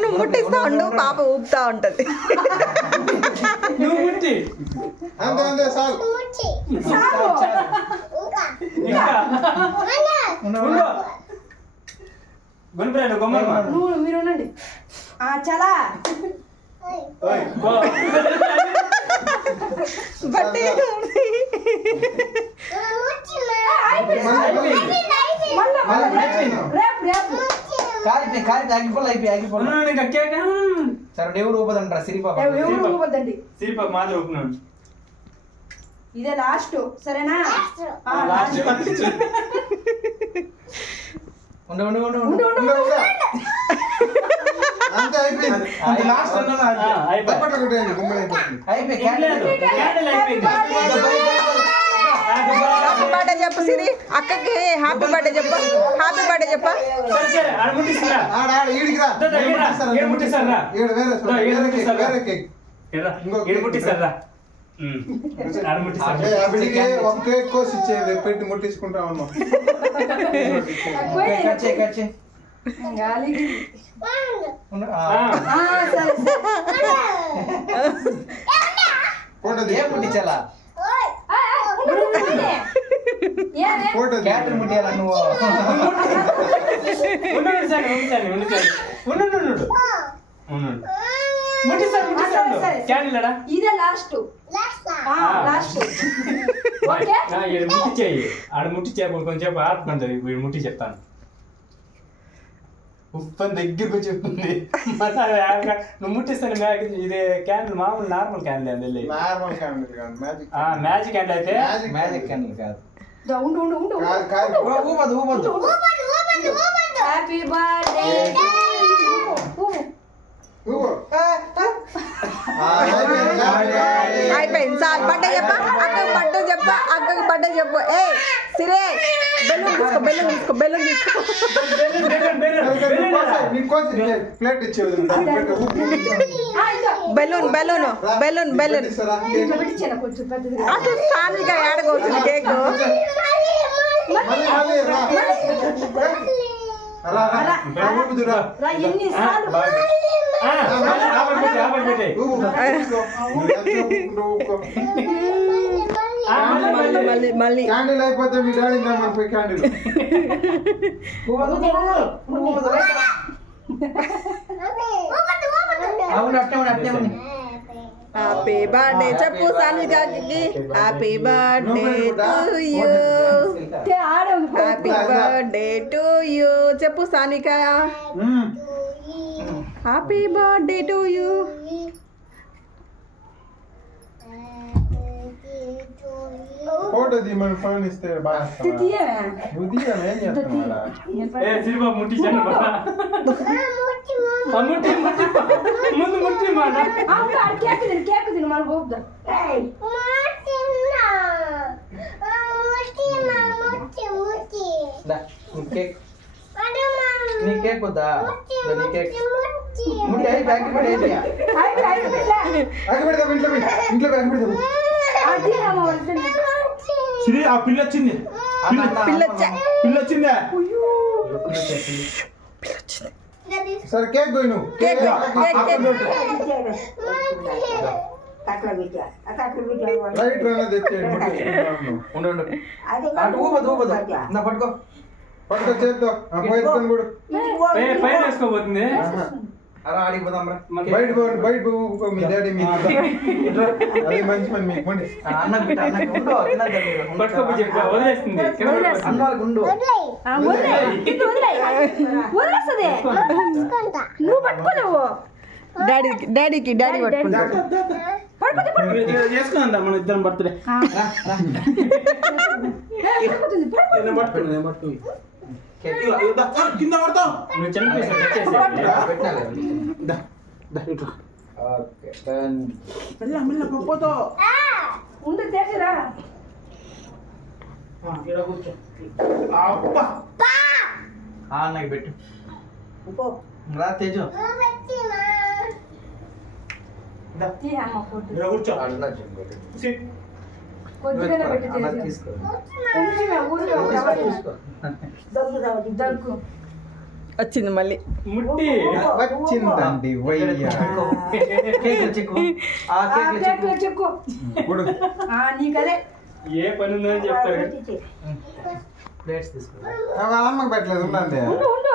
నువ్వు ముట్టిస్తా ఉండు, పాప ఊపుతా ఉంటది. నువ్వు ముట్టి మీరు ఉండండి. చాలా సిరిపాప మాత్రం ఊపున్నాడు. ఇదే లాస్ట్, సరేనా? హ్యాపీ బర్త్డే చెప్పు సిరి అక్కకి. హ్యాపీ బర్త్డే చెప్పు. హ్యాపీ బర్త్డే చెప్పా. పెట్టి ముట్టించుకుంటా ఉన్నాం. ముట్టించాలా క్యాటర్ ముట్టియాలా నువ్వు? ఇదే లాస్ట్. ముట్టించేయి. ఆడ ముట్టించే కొంచెంసేపు ఆడుకుంటుంది. వీడు ముట్టి చెప్తాను. ఉప్పు దగ్గరకు చెప్తుంది. నువ్వు ముట్టిస్తాను. ఇది క్యాండిల్ మామూలు నార్మల్ క్యాండిల్ అండి. మ్యాజిక్ క్యాండిల్ అయితే మ్యాజిక్ క్యాండిల్ కాదు. Happy birthday. అయిపోయింది సార్. బర్త్డే చెప్పా అక్కకి. బర్త్డే చెప్పా అక్కకి. బర్త్డే చెప్పు. ఏ సిరే బెలూన్ తీసుకో. బెలూన్ తీసుకో. బెలూన్ తీసుకో. Balloon balloon balloon balloon. అసలు సానిగా ఏడగవుతుంది కేక్. మళ్ళీ క్యాండిల్ అయిపోతే మీ డాడీ పోయి క్యాండిల్. హ్యాపీ బర్త్డే చెప్పు సాన్వికాకి. Happy birthday to you. Happy birthday to you చెప్పు Sanvika. Happy birthday to you. Photo తీయమని ఫోన్ ఇస్తే బాగా ముందు ముట్టి నీ కేక్ వద్దా? నీ కేక్ ముట్టి అయి బ్యాగ్ పెడతా. ఇంట్లో బ్యాగ్ పెడతాము. శ్రీ ఆ పిల్ల వచ్చింది. పిల్ల వచ్చిందా? సరే కేక్ పోయి నువ్వు రైట్ రన్ తెచ్చేయండి. పట్టుకో పట్టుకో చేద్దో పోయిస్తాను కూడా పైన వేసుకోబోతుంది. బయట బయట మీ డాడీ మీ అది మంచి పని మీకు డాడీకి డాడీ పట్టుకుంటాడు. చేసుకుందా మన ఇద్దరం బర్త్డే. కింద పడతాం. నాకు పెట్టు రా తేజు. కూర్చో. కొద్దిగానే పెట్టి చేసి కొంచెమే ఊరిలో దగ్గు వచ్చింది మళ్ళీ ముట్టి వచ్చిందండి వయ్య చెక్కు నీకదే ఏ పని ఉందని చెప్తాడు. అమ్మకి పెట్టలేదు ఉండండి. ఉండు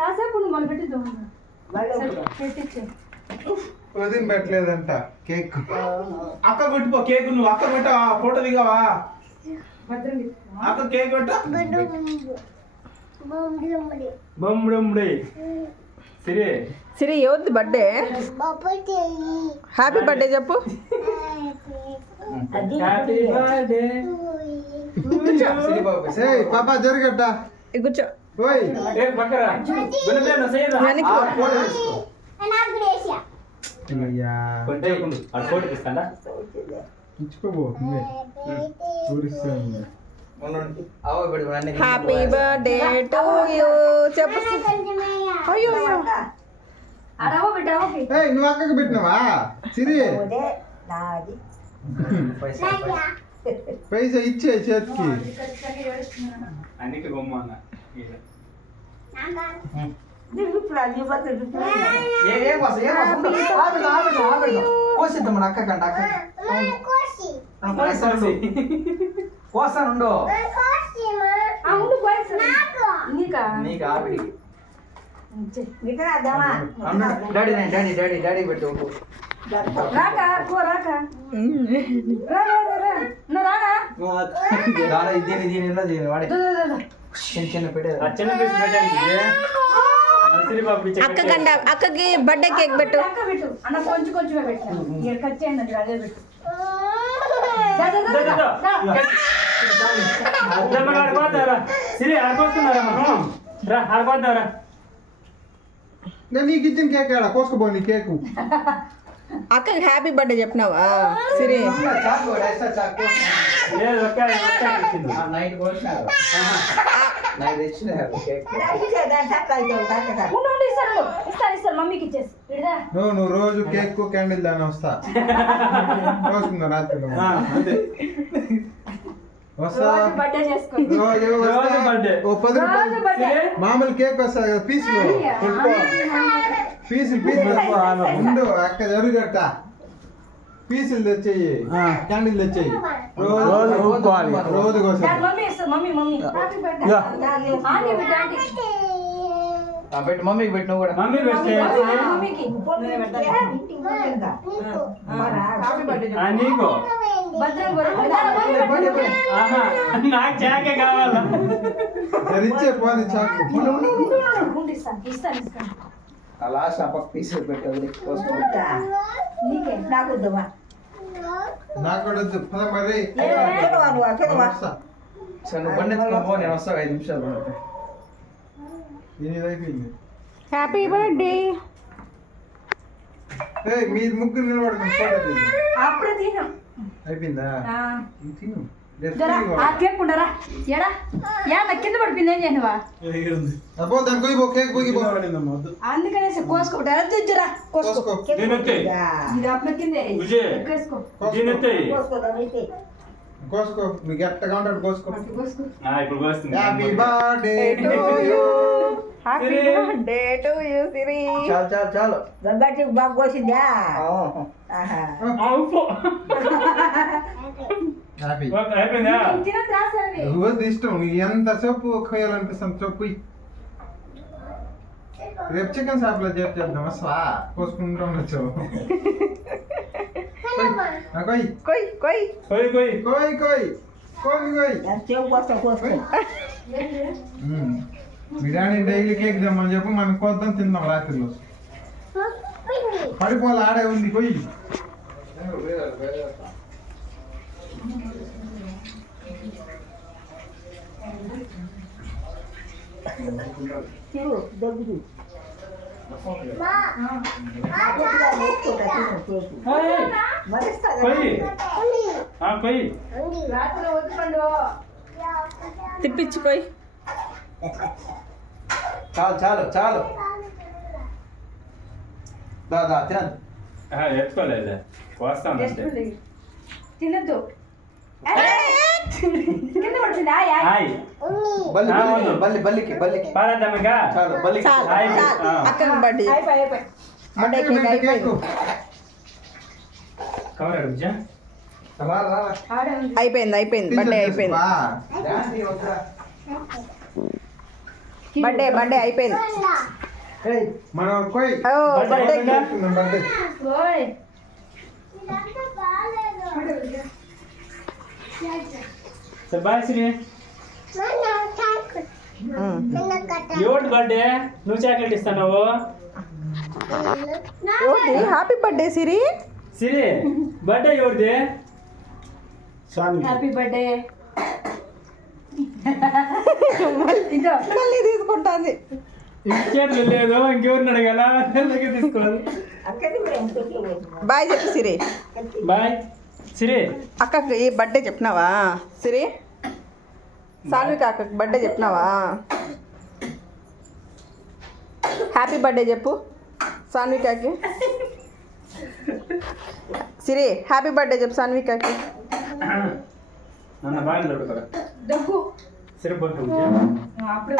కాసేపు ఉండు, మళ్ళీ పెట్టిద్దాం పెట్టించే వదిన పెట్టలేదంట కేక్. అక్క కొట్టుకో కేక్. నువ్వు అక్క పెట్ట ఫోటో దిగావా? భద్రండి అక్క కేక్ కొట్ట. బొమ్మడొమ్మడి సిరి సిరి ఎవరిది బర్త్డే? హ్యాపీ బర్త్డే చెప్పు. హ్యాపీ బర్త్డే ఏయ్ పాపా జరగడ్డ కూర్చో. ఓయ్ ఏ పక్కరా గుణదేన సేయరా వెనక్కి ఆ ఫోటో తీసుకో. అయ్యా కొంచెం ఆ ఫోటో తీస్తాడా? ఇచ్చుకోబో నువ్వే ఊరిస్తాను. హ్యాపీ బర్త్డే టు యూ చెప్పు. అయ్యో అడవ పెట్టావా ఏయ్ నువ్వు అక్కకి పెట్టినావా సిరి? పైసా ఇచ్చే చేతికి. అన్నికి బొమ్మ అన్న కోసిద్దాం అక్క కంట అక్క కోస్తానుండు. నీకా నీకు ఆవిడికి డాడీ డాడీ డాడీ డాడీ పెట్టు. రాకా రాకా రారా దీని దీనిలో దీని వాడే చిన్న చిన్న పెట్టేది. ఆ చిన్న పీస్ పెట్టానికి సిరి బాబు పిచ్చ అక్కకి బర్త్డే కేక్ పెట్టు. అక్క పెట్టు అన్న కొంచెం కొంచెమే పెట్టు ఇక్కడ కట్ చేయండి అదే పెట్టు సిరి ఆడుకోస్తున్నారా మనం రా ఆడుకోద్దారా. నీకు ఇచ్చిన కేక్ ఆడ కోసుకోబో నీ కేకు. అక్కకి హ్యాపీ బర్త్డే చెప్పినావా సిరి? చాకు ఎక్స్ట్రా చాకు లేదు ఒక్క ఇచ్చింది. నైట్ కోసినారు. నైట్ తెచ్చినారు కేక్. ఉండు ఇస్తాను మమ్మీకి ఇచ్చేసి ఇడదా నువ్వు రోజు కేక్ క్యాండిల్ దాని వస్తా కోసుకుందా రాత్రి అంతే వస్తా బర్త్డే చేసుకోండి రోజు రోజు birthday. ఓ 10 రోజు రూపాయలు బర్త్డే మామూలు కేక్ వస్తాయి కదా పీసులు పీసులు ఉండు అక్క జరుగట్ట పీసులు తెచ్చేయి క్యాండిల్ తెచ్చేయి రోజు ఊపుకోవాలి రోజు కోసం మమ్మీ ఇస్తారు మమ్మీ హ్యాపీ బర్త్డే ఆంటీ బిడ్డ ఆంటీ పెట్టు మమ్మీకి పెట్టు నువ్వు కూడా. మమ్మీ పెడితే మమ్మీకి నీకు భద్రం ఆహా నాకు చాకే కావాలా. ఇచ్చే పోని చాకు ఇస్తాను ఆ లాస్ట్ ఆ పక్క పీసులు పెట్టదు కోసుకో. నీకే నాకు నాకు కూడా వద్దు పద మరి వస్తా సరే నువ్వు బండి ఎత్తుకొని పో నేను వస్తా 5 నిమిషాలు. ఇది అయిపోయింది హ్యాపీ బర్త్డే. మీరు ముగ్గురు నిలబడుకుని ఫోటో తీయండి. అప్పుడే తిను అయిపోయిందా తిను ఆ కేక్ ఉండరా ఎడా నా కింద పడిపోయింది ఏం చేయనువా అబ్బో దాని పోయి కేక్ పోయి అందుకనేసి కోసుకుంటారా తెచ్చురా కోసుకో దీనొత్తాయి ఇది అప్పుడు కిందే విజయ్ కోసుకో దీనొత్తాయి కోసుకో మీకు ఎట్టగా ఉంటాడు కోసుకో. కోసుకో ఇప్పుడు వస్తుంది. Happy birthday to you happy birthday to you Siri. చాలు చాలు చాలు. బాగా కోసిందా హ్యాపీ అయిపోయిందా? తినద్దు రాసావి రోజు ఇష్టం నీకు ఎంత చెప్పు కోయాలనిపిస్తుంది చెప్పు. రేపు చికెన్ షాప్ లో చేద్దాం వస్తా కోసుకుంటూ ఉండొచ్చు. కొయ్ కొయ్ కొయ్ కొయ్ కొయ్ కొయ్ కొయ్ కొయ్ కొయ్. బిర్యానీ డైలీ కేక్ తెమ్మని చెప్పు మనం కోద్దాం తిందాం రాత్రిలో. పడిపోలే ఆడే ఉంది కొయ్యి. కొయ్ రాత్రి వద్దుకోండు తిప్పించుకోయ్. చాలు చాలు చాలు. దా దా తినద్దు. ఎత్తుకోలేదు వస్తాను జస్ట్ అంటే తినద్దు కింద పడుతుందా హాయ్ బల్లి ఆ, అవును. బల్లి బల్లికి బల్లికి పారద్దమ్మగా చాలు బల్లికి చాలు హాయ్. చాలు ఆ. అక్కకు బర్త్డే అయిపోయి బర్త్డే కేక్ అయిపోయింది కవర్ అడుగుజా రా రా ఆడే ఉంది అయిపోయింది బర్త్డే అయిపోయింది డాడీ వద్దా బర్త్డే అయిపోయింది ఏయ్ మన కోయ్ ఓ బర్త్డే బర్త్డే ఓయ్ సరే బాయ్ శ్రీ ఎవరి బర్త్డే నువ్వు చాక్లెట్ ఇస్తున్నావు హ్యాపీ బర్త్డే సిరి సిరి బర్త్డే ఎవరిది హ్యాపీ బర్త్డే ఇదో మళ్ళీ తీసుకుంటాంది ఇచ్చేట్లు లేదు ఇంకెవరిని అడగాల తీసుకోవాలి బాయ్ చెప్పు సిరి బాయ్ సిరి అక్కకి ఈ బర్త్డే చెప్పినావా సిరి సాన్విక అక్కకి బర్త్డే చెప్పినావా హ్యాపీ బర్త్డే చెప్పు సాన్వికకి సిరి హ్యాపీ బర్త్డే చెప్పు సాన్వికకి నన్ను బాగా కూడా దగ్గు సిరి బర్త్డే అప్పుడే